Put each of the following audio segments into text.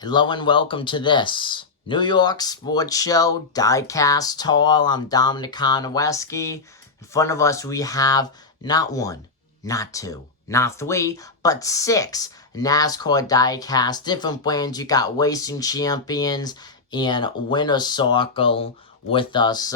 Hello and welcome to this New York Sports Show, Diecast Tall. I'm Dominic Konoweski. In front of us we have not one, not two, not three, but six Nascar Diecast. Different brands. You got Racing Champions and Winner Circle with us.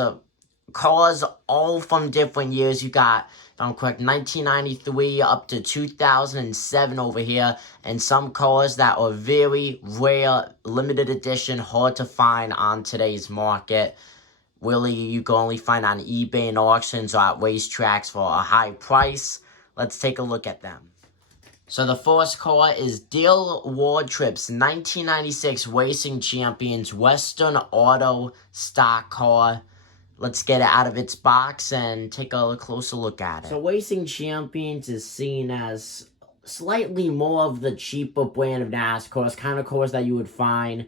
Cars all from different years. You got, if I'm correct, 1993 up to 2007 over here, and some cars that are very rare, limited edition, hard to find on today's market. Really, you can only find on eBay and auctions or at racetracks for a high price. Let's take a look at them. So the first car is Dale Wardrop's 1996 Racing Champions Western Auto stock car. Let's get it out of its box and take a closer look at it. So Racing Champions is seen as slightly more of the cheaper brand of NASCARs, kind of cars that you would find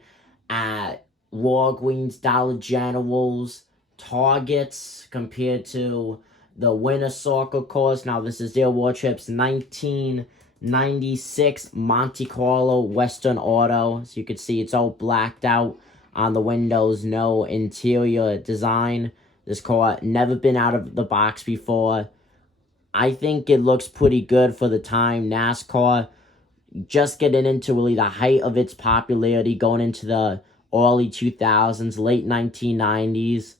at Walgreens, Dollar Generals, Targets, compared to the Winner Circle cars. Now this is Dale Wardrop's 1996 Monte Carlo Western Auto. So you can see it's all blacked out on the windows, no interior design. This car never been out of the box before. I think it looks pretty good for the time. NASCAR just getting into really the height of its popularity, going into the early 2000s, late 1990s.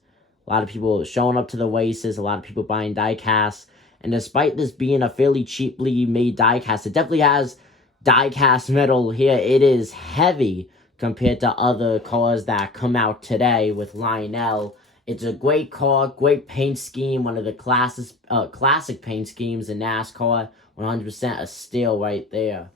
A lot of people showing up to the races, a lot of people buying diecasts. And despite this being a fairly cheaply made diecast, it definitely has diecast metal here. It is heavy compared to other cars that come out today with Lionel. It's a great car, great paint scheme, one of the classic paint schemes in NASCAR. 100% a steal right there.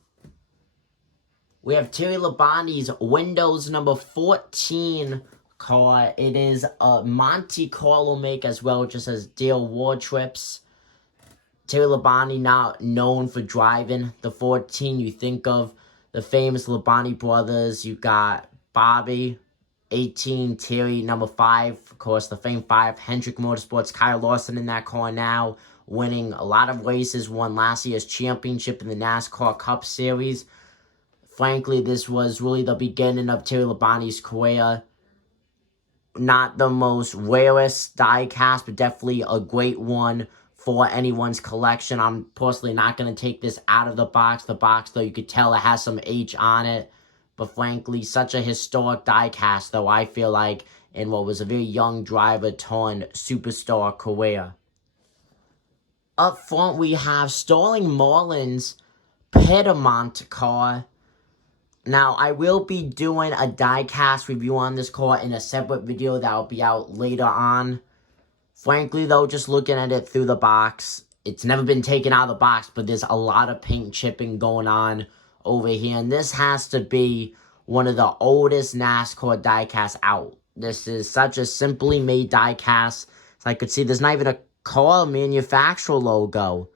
We have Terry Labonte's Windows number 14 car. It is a Monte Carlo make as well, just as Dale Wardrop's. Terry Labonte, now known for driving the 14. You think of the famous Labonte brothers. You got Bobby, 18, Terry, number 5. Of course, the famed 5, Hendrick Motorsports, Kyle Larson in that car now, winning a lot of races, won last year's championship in the NASCAR Cup Series. Frankly, this was really the beginning of Terry Labonte's career. Not the most rarest diecast, but definitely a great one for anyone's collection. I'm personally not going to take this out of the box. The box, though, you could tell it has some age on it. But frankly, such a historic diecast, though, I feel like, in what was a very young driver turned superstar career. Up front, we have Sterling Marlin's Piedmont car. Now, I will be doing a diecast review on this car in a separate video that will be out later on. Frankly, though, just looking at it through the box, it's never been taken out of the box, but there's a lot of paint chipping going on over here. And this has to be one of the oldest NASCAR diecasts out. This is such a simply made diecast. So I could see there's not even a car manufacturer logo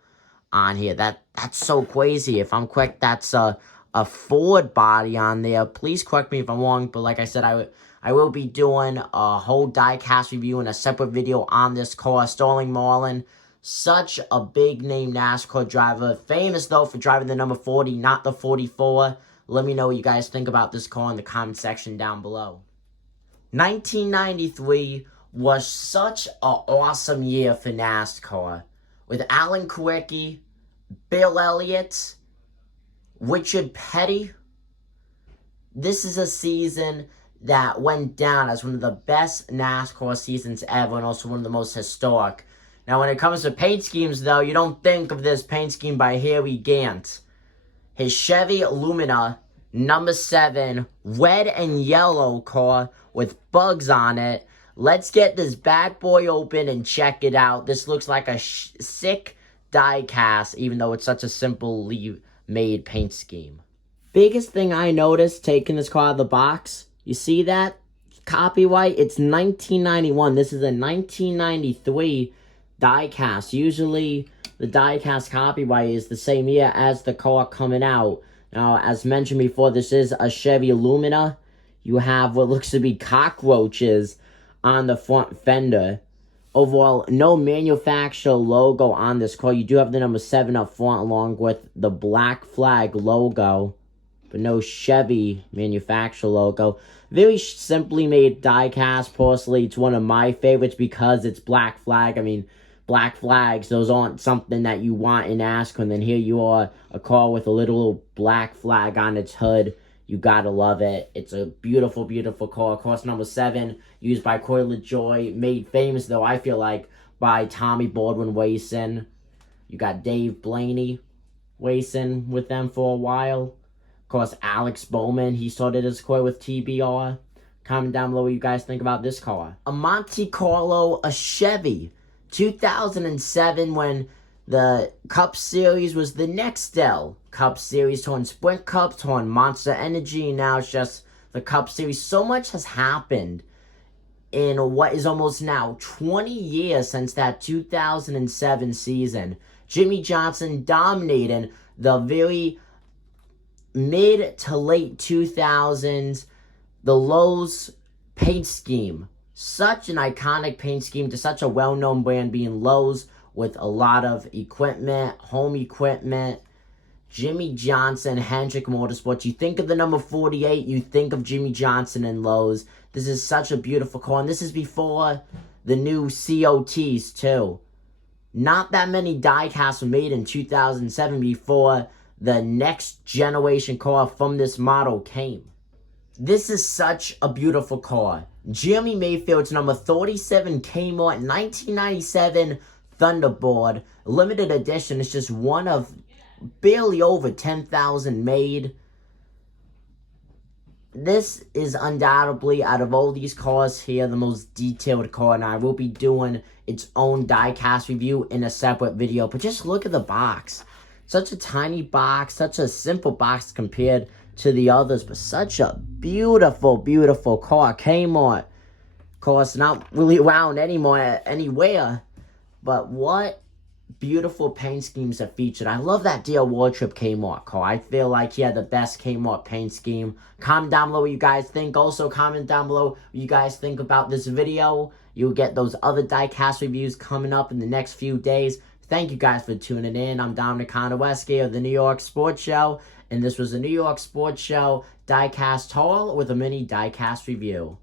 on here. That's so crazy. If I'm correct, that's a Ford body on there. Please correct me if I'm wrong, but like I said, I will be doing a whole diecast review in a separate video on this car. Sterling Marlin, such a big name NASCAR driver. Famous, though, for driving the number 40, not the 44. Let me know what you guys think about this car in the comment section down below. 1993 was such an awesome year for NASCAR. With Alan Kulwicki, Bill Elliott, Richard Petty. This is a season that went down as one of the best NASCAR seasons ever, and also one of the most historic. Now, when it comes to paint schemes, though, you don't think of this paint scheme by Harry Gant. His Chevy Lumina, number 7, red and yellow car with bugs on it. Let's get this bad boy open and check it out. This looks like a sick diecast, even though it's such a simply made paint scheme. Biggest thing I noticed taking this car out of the box, you see that? Copyright, it's 1991. This is a 1993 diecast. Usually, the diecast copyright is the same year as the car coming out. Now, as mentioned before, this is a Chevy Lumina. You have what looks to be cockroaches on the front fender. Overall, no manufacturer logo on this car. You do have the number 7 up front along with the black flag logo. but no Chevy manufacturer logo. Very simply made diecast. Personally, it's one of my favorites because it's Black Flag. I mean, Black Flags, those aren't something that you want in NASCAR. And then here you are, a car with a little black flag on its hood. You gotta love it. It's a beautiful, beautiful car. Course number 7, used by Corey LaJoie. Made famous, though, I feel like, by Tommy Baldwin Racing. You got Dave Blaney racing with them for a while. Of course, Alex Bowman, he started his career with TBR. Comment down below what you guys think about this car. A Monte Carlo, a Chevy. 2007, when the Cup Series was the Nextel Cup Series, turned Sprint Cup, turned Monster Energy, and now it's just the Cup Series. So much has happened in what is almost now 20 years since that 2007 season. Jimmie Johnson dominating the very mid to late 2000s, the Lowe's paint scheme. Such an iconic paint scheme to such a well-known brand being Lowe's, with a lot of equipment, home equipment. Jimmie Johnson, Hendrick Motorsports. You think of the number 48, you think of Jimmie Johnson and Lowe's. This is such a beautiful car, and this is before the new COTs too. Not that many diecasts were made in 2007 before the next generation car from this model came. This is such a beautiful car. Jeremy Mayfield's number 37 Kmart 1997 Thunderbird. Limited edition. It's just one of barely over 10,000 made. This is undoubtedly, out of all these cars here, the most detailed car, and I will be doing its own diecast review in a separate video. But just look at the box. Such a tiny box, such a simple box compared to the others, but such a beautiful, beautiful car. Kmart, of course, not really around anymore, anywhere, but what beautiful paint schemes are featured. I love that Deal War Trip Kmart car. I feel like he had the best Kmart paint scheme. Comment down below what you guys think. Also, comment down below what you guys think about this video. You'll get those other diecast reviews coming up in the next few days. Thank you guys for tuning in. I'm Dominic Konowski of the New York Sports Show, and this was the New York Sports Show diecast haul with a mini diecast review.